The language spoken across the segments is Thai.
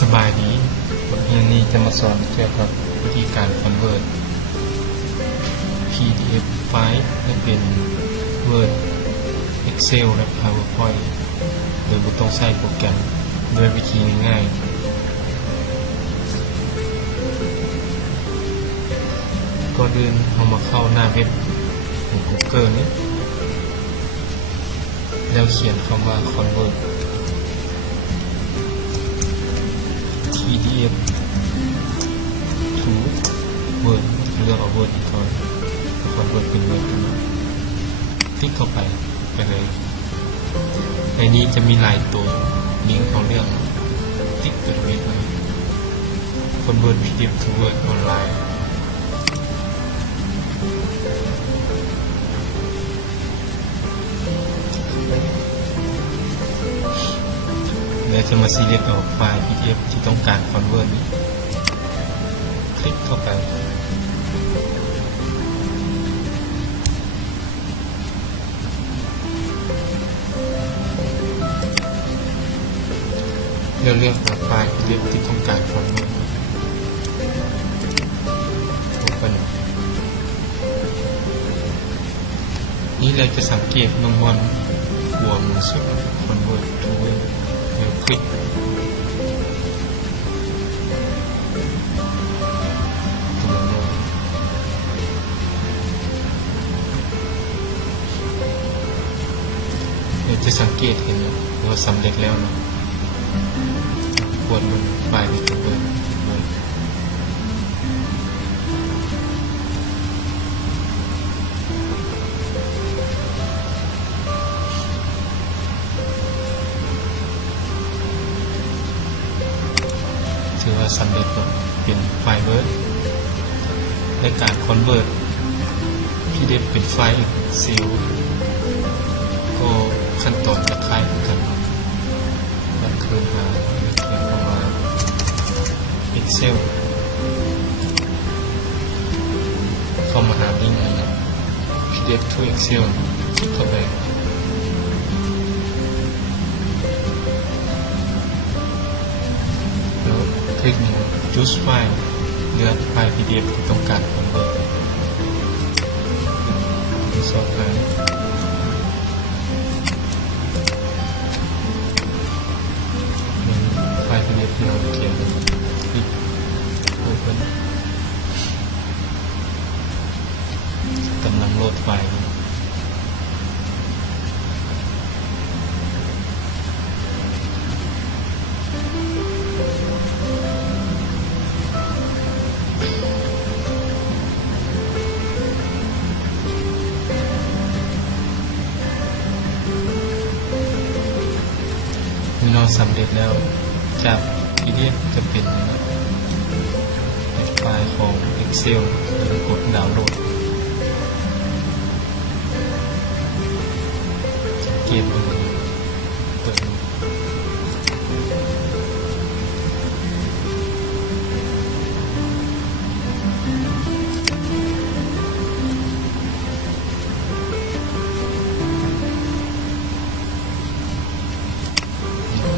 สบายดีบทเรียนนี้จะมาสอนเกี่ยวกับวิธีการ convert PDF ไฟล์ให้เป็น Word Excel และ PowerPoint โดยไม่ต้องใช้โปรแกรมด้วยวิธีง่ายๆก็เดินเอามาเข้าหน้าเว็บของ Google นี้แล้วเขียนคำว่า convert PDF to Word เลือกเอา Word ก่อนConvert เป็น Word คลิกเข้าไปเลย ในนี้จะมีหลายตัวลิงก์ของเรื่องติ๊กตัวเองเลย Convert PDF to Word ออนไลน์แล้วจะมา select ออกไฟล์ PDF ที่ต้องการ convert นี้คลิกเข้าไปแล้วเลือกไฟล์ PDF ที่ต้องการ convert Open นี้เราจะสังเกตบางวันหัวมือสุด convert to Wordแล้วคลิกเราจะสังเกตเห็นว่าสำเร็จแล้วนะกดมันไฟล์ที่เปิดถือว่าสำเร็จแล้วเป็นไฟล์ Word ในการ convert PDF เป็นไฟล์ Excel ก็ขั้นตอนจะคล้ายกันมันคือหาเขียนคำว่า Excel เข้ามาหาลิงก์นะ PDF to Excel คลิกเข้าไปแล้วคลิกนี้ Choose File เลือกไฟล์ PDF ที่ต้องการ convert สอบเลยไฟล์ PDF ที่เราเขียนคลิก Open กำลังโหลดไฟล์นี่เราสำเร็จแล้วจาก PDF จะเป็นไฟล์ของ Excel แล้วกดดาวน์โหลดสังเกตดูเปิด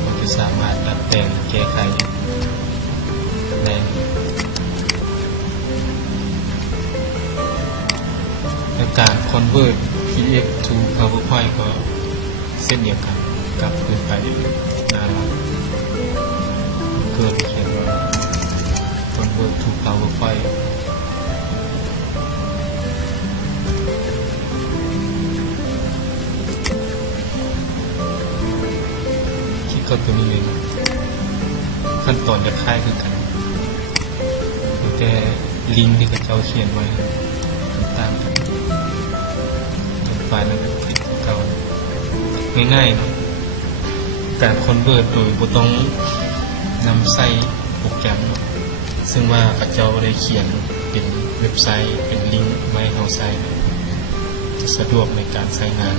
มันจะสามารถดัดแปลงแก้ไขในการ convert PDF to PowerPoint ก็เส้นเดียวกันกลับคืนไปหน้าหลักเกิดเขียนว่า convert to PowerPoint คลิกเข้าตัวนี้เลยขั้นตอนจะคล้ายคือกันแต่ลิงก์ที่เขาเจ้าเขียนไว้ตามกันไฟล์แล้วก็คลิกเข้าง่ายๆเนาะการ convert โดยบ่ต้องนำใส่โปรแกรมเนาะซึ่งว่าเขาเจ้าได้เขียนเป็นเว็บไซต์เป็นลิงก์ไว้ให้เราใช้จะสะดวกในการใช้งาน